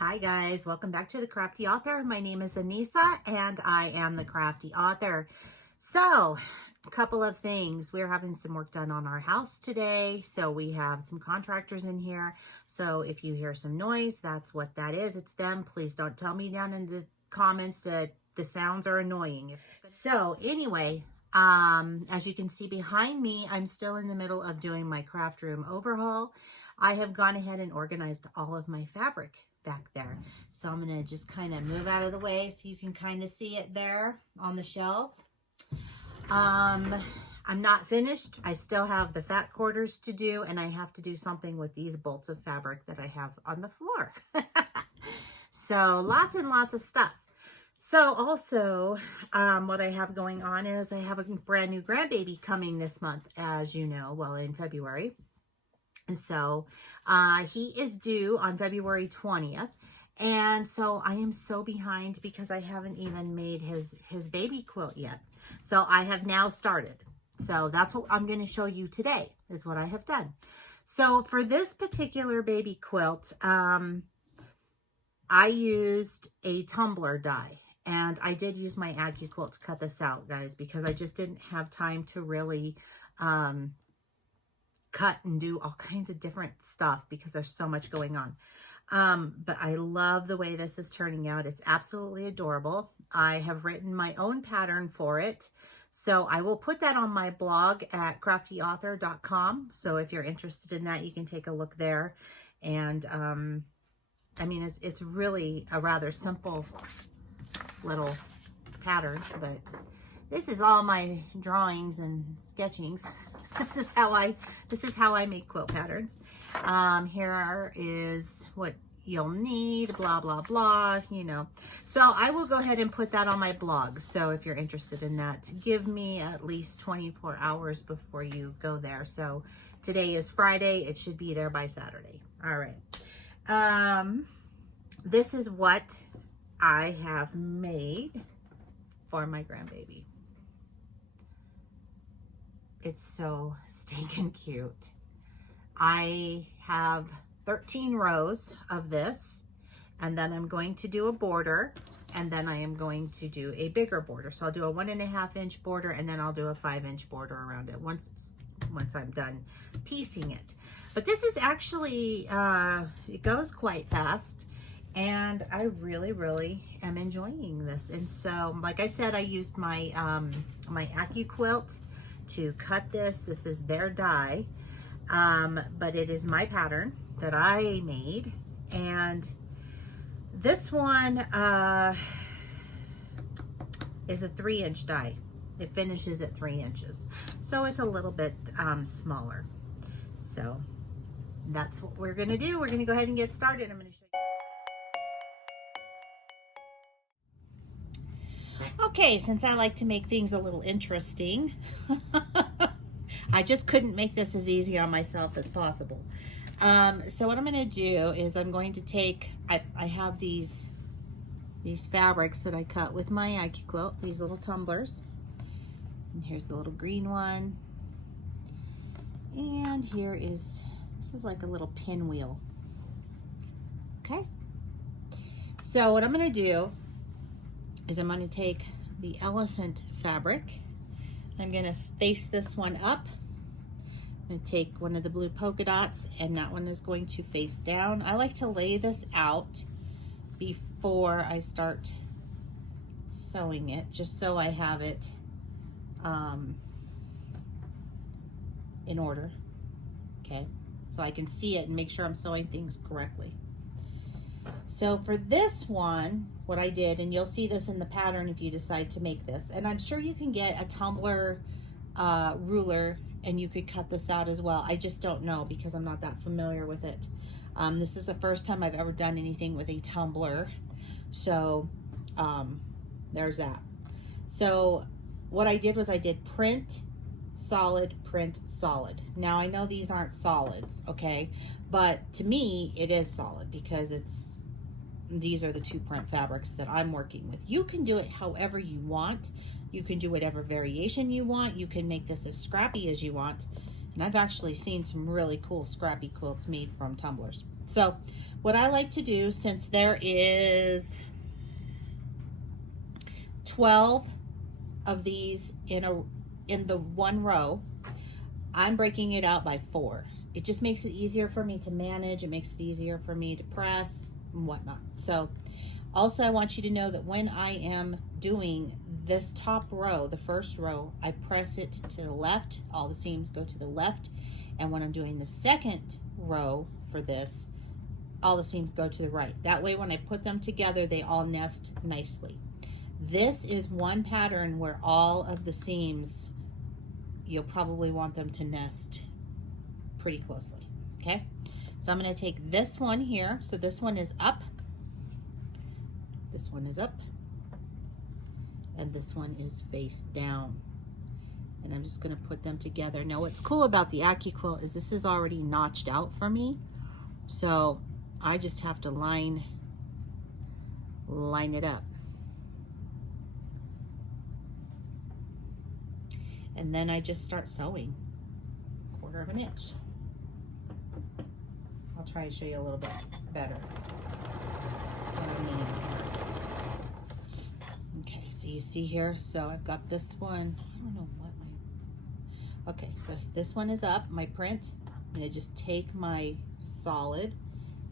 Hi guys, welcome back to the Crafty Author. My name is Anissa and I am the Crafty Author. So, a couple of things. We're having some work done on our house today. So we have some contractors in here. So if you hear some noise, that's what that is. It's them. Please don't tell me down in the comments that the sounds are annoying. So anyway, as you can see behind me, I'm still in the middle of doing my craft room overhaul. I have gone ahead and organized all of my fabric back there. So I'm going to just kind of move out of the way so you can kind of see it there on the shelves. I'm not finished. I still have the fat quarters to do, and I have to do something with these bolts of fabric that I have on the floor. So lots and lots of stuff. So also, what I have going on is I have a brand new grandbaby coming this month, as you know, well, in February. So he is due on February 20th. And so I am so behind because I haven't even made his baby quilt yet. So I have now started. So that's what I'm going to show you today is what I have done. So for this particular baby quilt, I used a Tumbler die. And I did use my AccuQuilt to cut this out, guys, because I just didn't have time to really cut and do all kinds of different stuff because there's so much going on. But I love the way this is turning out. It's absolutely adorable. I have written my own pattern for it. So I will put that on my blog at craftyauthor.com. So if you're interested in that, you can take a look there. And I mean, it's really a rather simple little pattern, but this is all my drawings and sketchings. This is how I make quilt patterns. Here is what you'll need, blah, blah, blah, you know. So I will go ahead and put that on my blog. So if you're interested in that, give me at least 24 hours before you go there. So today is Friday. It should be there by Saturday. All right. This is what I have made for my grandbaby. It's so stinking cute. I have 13 rows of this, and then I'm going to do a border, and then I am going to do a bigger border. So I'll do a 1.5 inch border, and then I'll do a 5 inch border around it once I'm done piecing it. But this is actually, it goes quite fast. And I really, really am enjoying this. And so, like I said, I used my my AccuQuilt to cut this. This is their die, but it is my pattern that I made. And this one is a 3 inch die. It finishes at 3 inches. So it's a little bit smaller. So that's what we're gonna do. We're gonna go ahead and get started. I'm gonna show you. Okay, since I like to make things a little interesting, I just couldn't make this as easy on myself as possible. So what I'm going to do is I'm going to take, I have these fabrics that I cut with my AccuQuilt, these little tumblers. And here's the little green one. And this is like a little pinwheel. Okay. So what I'm going to do is I'm going to take the elephant fabric. I'm going to face this one up. I'm going to take one of the blue polka dots, and that one is going to face down. I like to lay this out before I start sewing it, just so I have it in order. Okay, so I can see it and make sure I'm sewing things correctly. So for this one, what I did, and you'll see this in the pattern if you decide to make this, and I'm sure you can get a Tumbler ruler and you could cut this out as well. I just don't know because I'm not that familiar with it. This is the first time I've ever done anything with a Tumbler. So there's that. So what I did was I did print, solid, print, solid. Now I know these aren't solids, okay? But to me, it is solid because these are the two print fabrics that I'm working with. You can do it however you want. You can do whatever variation you want. You can make this as scrappy as you want. And I've actually seen some really cool scrappy quilts made from tumblers. So What I like to do, since there is 12 of these in the one row, I'm breaking it out by 4. It just makes it easier for me to manage. It makes it easier for me to press and whatnot. So also I want you to know that when I am doing this top row, the first row, I press it to the left. All the seams go to the left. And when I'm doing the second row for this, all the seams go to the right. That way when I put them together, they all nest nicely. This is one pattern where all of the seams, you'll probably want them to nest pretty closely, okay? So I'm gonna take this one here. So this one is up, this one is up, and this one is face down. And I'm just gonna put them together. Now what's cool about the AccuQuilt is this is already notched out for me. So I just have to line it up. And then I just start sewing 1/4 of an inch. I'll try to show you a little bit better. Okay, so you see here, so I've got this one, I don't know what my, okay, so this one is up, my print. I'm gonna just take my solid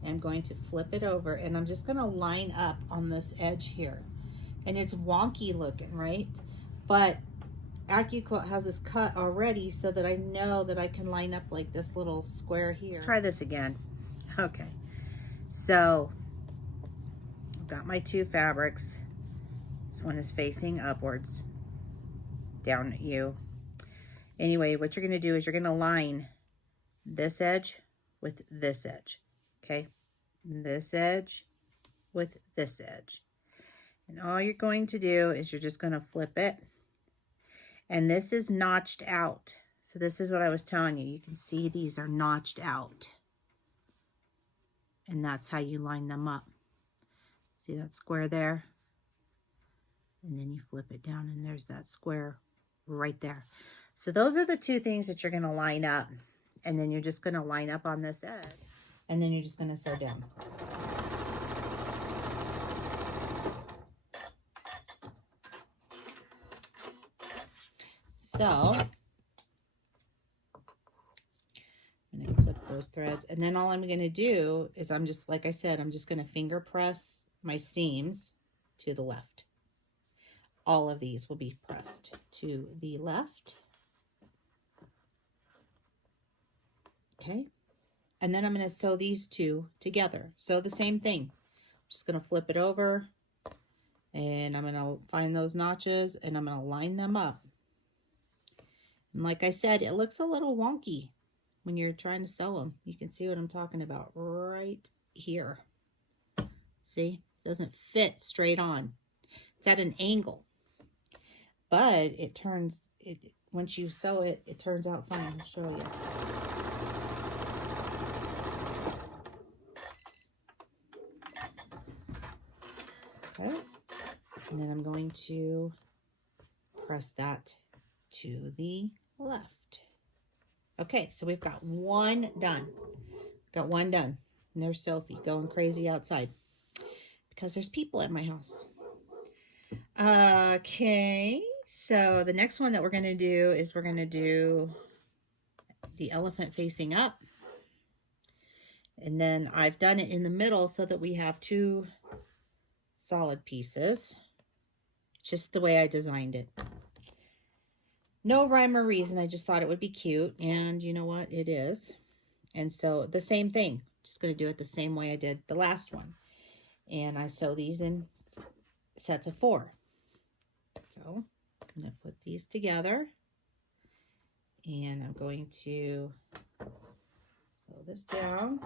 and I'm going to flip it over and I'm just gonna line up on this edge here. And it's wonky looking, right? But AccuQuilt has this cut already so that I know that I can line up like this little square here. Let's try this again. Okay, so I've got my 2 fabrics. This one is facing upwards, down at you. Anyway, what you're gonna do is you're gonna line this edge with this edge, okay? This edge with this edge. And all you're going to do is you're just gonna flip it. And this is notched out. So this is what I was telling you. You can see these are notched out. And that's how you line them up. See that square there? And then you flip it down and there's that square right there. So those are the 2 things that you're gonna line up. And then you're just gonna line up on this edge. And then you're just gonna sew down. So I'm going to clip those threads, and then all I'm going to do is I'm just, like I said, I'm just going to finger press my seams to the left. All of these will be pressed to the left. Okay. And then I'm going to sew these 2 together. So the same thing. I'm just going to flip it over and I'm going to find those notches and I'm going to line them up. And like I said, it looks a little wonky when you're trying to sew them. You can see what I'm talking about right here. See, it doesn't fit straight on. It's at an angle. But it turns, once you sew it, it turns out fine. I'll show you. Okay. And then I'm going to press that to the left. Okay, so we've got one done. Got one done. And there's Sophie going crazy outside because there's people at my house. Okay, so the next one that we're going to do is we're going to do the elephant facing up. And then I've done it in the middle so that we have 2 solid pieces. Just the way I designed it. No rhyme or reason. I just thought it would be cute. And you know what? It is. And so the same thing. Just going to do it the same way I did the last one. And I sew these in sets of 4. So I'm going to put these together. And I'm going to sew this down.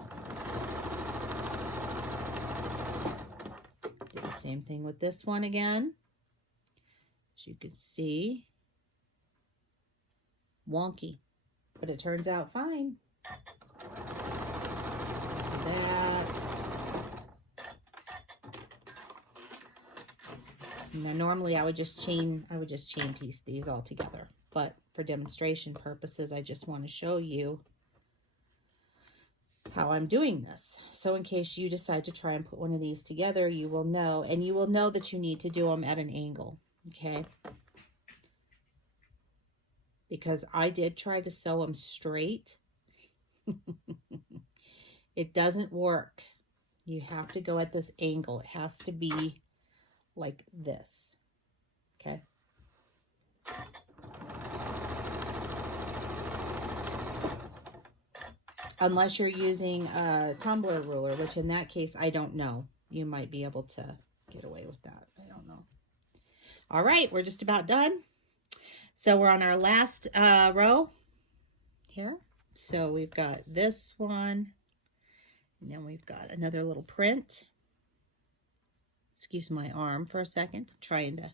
Do the same thing with this one again. As you can see, wonky, but it turns out fine. That. Now, normally I would just chain piece these all together, but for demonstration purposes, I just want to show you how I'm doing this. So in case you decide to try and put one of these together, you will know, and you will know that you need to do them at an angle, okay? Because I did try to sew them straight. It doesn't work. You have to go at this angle. It has to be like this, okay? Unless you're using a Tumbler ruler, which in that case, I don't know. You might be able to get away with that. I don't know. All right, we're just about done. So we're on our last row here. So we've got this one, and then we've got another little print. Excuse my arm for a second. I'm trying to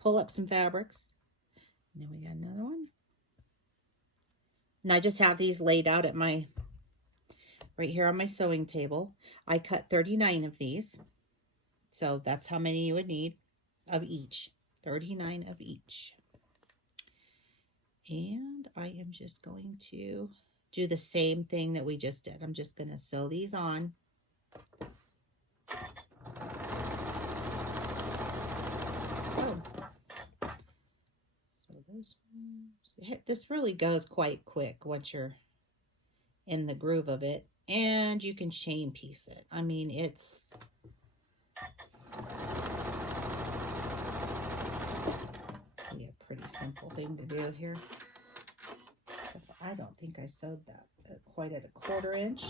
pull up some fabrics. And then we got another one. And I just have these laid out at my, right here on my sewing table. I cut 39 of these. So that's how many you would need of each. 39 of each. And I am just going to do the same thing that we just did. I'm just going to sew these on. This really goes quite quick once you're in the groove of it, and you can chain piece it. I mean, it's really a pretty simple thing to do here. Except I don't think I sewed that quite at a 1/4 inch.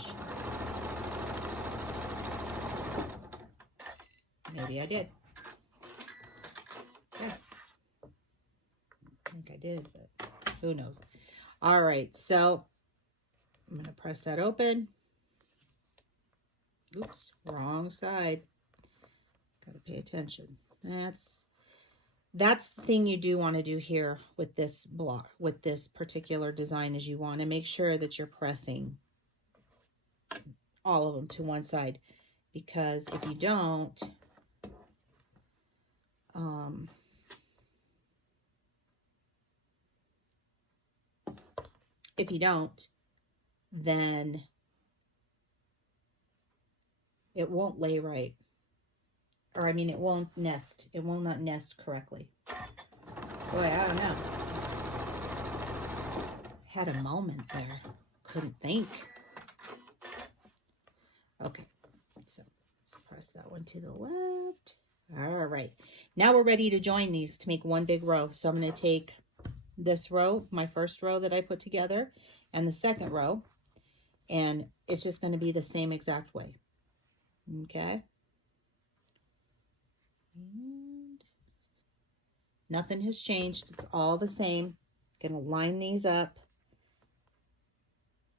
Maybe I did. Yeah. I think I did, but who knows. All right, so I'm going to press that open. Oops, wrong side. Got to pay attention. That's the thing you do want to do here with this block, with this particular design, is you want to make sure that you're pressing all of them to one side, because if you don't, then it won't lay right. Or I mean, it won't nest. It will not nest correctly. Boy, I don't know. Had a moment there. Couldn't think. Okay, so let's press that one to the left. All right. Now we're ready to join these to make one big row. So I'm going to take this row, my first row that I put together, and the second row, and it's just going to be the same exact way. Okay. And nothing has changed. It's all the same. Going to line these up.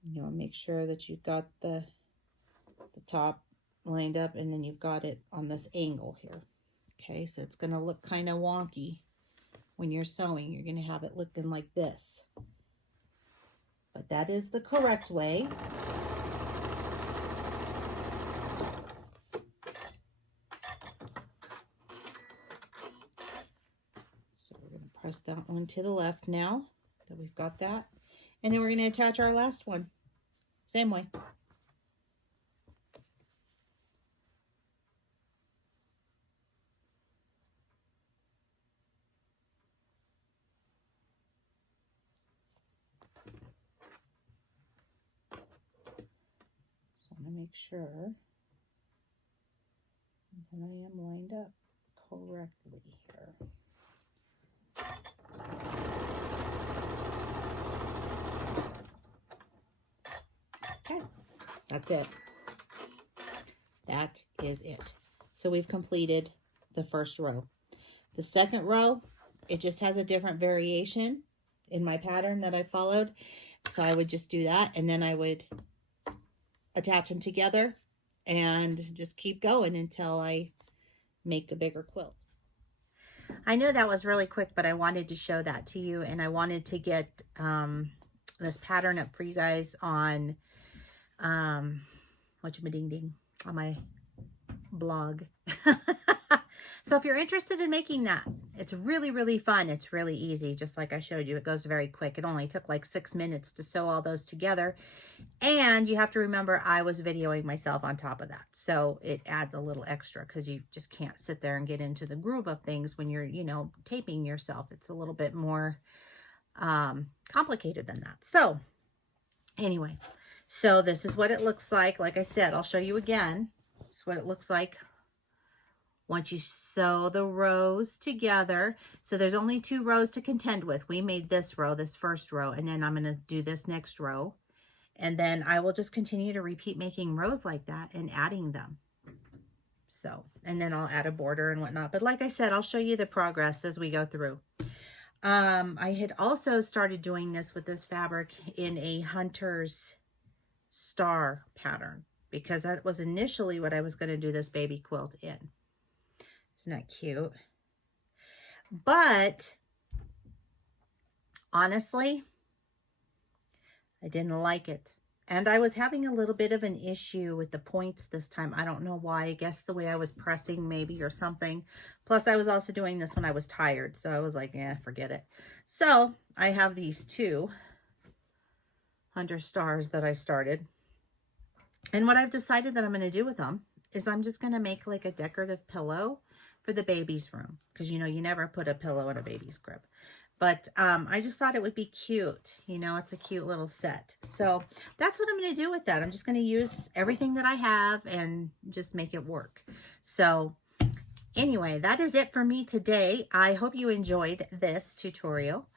You know, make sure that you've got the top lined up, and then you've got it on this angle here. Okay, so it's going to look kind of wonky when you're sewing. You're going to have it looking like this. But that is the correct way. So we're going to press that one to the left now that we've got that. And then we're going to attach our last one. Same way. So I'm going to make sure that I am lined up correctly here. Okay, that's it. That is it. So we've completed the first row. The second row, it just has a different variation in my pattern that I followed. So I would just do that, and then I would attach them together and just keep going until I make a bigger quilt. I know that was really quick, but I wanted to show that to you, and I wanted to get this pattern up for you guys on whatchamading-ding, on my blog. So if you're interested in making that, it's really, really fun. It's really easy, just like I showed you. It goes very quick. It only took like 6 minutes to sew all those together. And you have to remember I was videoing myself on top of that. So it adds a little extra because you just can't sit there and get into the groove of things when you're, you know, taping yourself. It's a little bit more complicated than that. So anyway, so this is what it looks like. Like I said, I'll show you again. This is what it looks like once you sew the rows together. So there's only 2 rows to contend with. We made this row, this first row, and then I'm going to do this next row. And then I will just continue to repeat making rows like that and adding them. So, and then I'll add a border and whatnot. But like I said, I'll show you the progress as we go through. I had also started doing this with this fabric in a hunter's star pattern, because that was initially what I was going to do this baby quilt in. Isn't that cute? But honestly, I didn't like it. And I was having a little bit of an issue with the points this time. I don't know why. I guess the way I was pressing maybe or something. Plus, I was also doing this when I was tired. So I was like, eh, forget it. So I have these 2 Hunter Stars that I started. And what I've decided that I'm going to do with them is I'm just going to make like a decorative pillow for the baby's room. Because, you know, you never put a pillow in a baby's crib. But I just thought it would be cute. You know, it's a cute little set. So that's what I'm going to do with that. I'm just going to use everything that I have and just make it work. So anyway, that is it for me today. I hope you enjoyed this tutorial.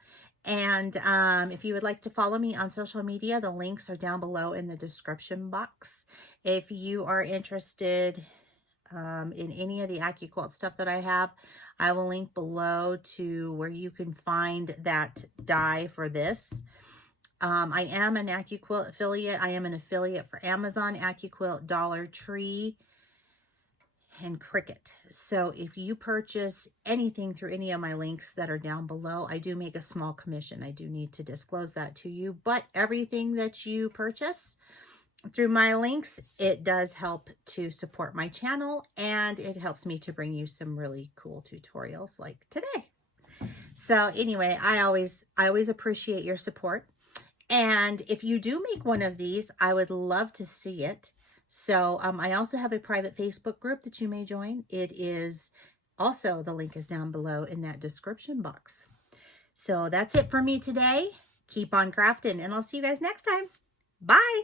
And if you would like to follow me on social media, the links are down below in the description box. If you are interested in any of the AccuQuilt stuff that I have, I will link below to where you can find that die for this. I am an AccuQuilt affiliate. I am an affiliate for Amazon, AccuQuilt, Dollar Tree, and Cricut. So if you purchase anything through any of my links that are down below, I do make a small commission. I do need to disclose that to you. But everything that you purchase through my links, it does help to support my channel, and it helps me to bring you some really cool tutorials like today. So anyway, I always appreciate your support. And if you do make one of these, I would love to see it. So I also have a private Facebook group that you may join. It is also, the link is down below in that description box. So that's it for me today. Keep on crafting, and I'll see you guys next time. Bye.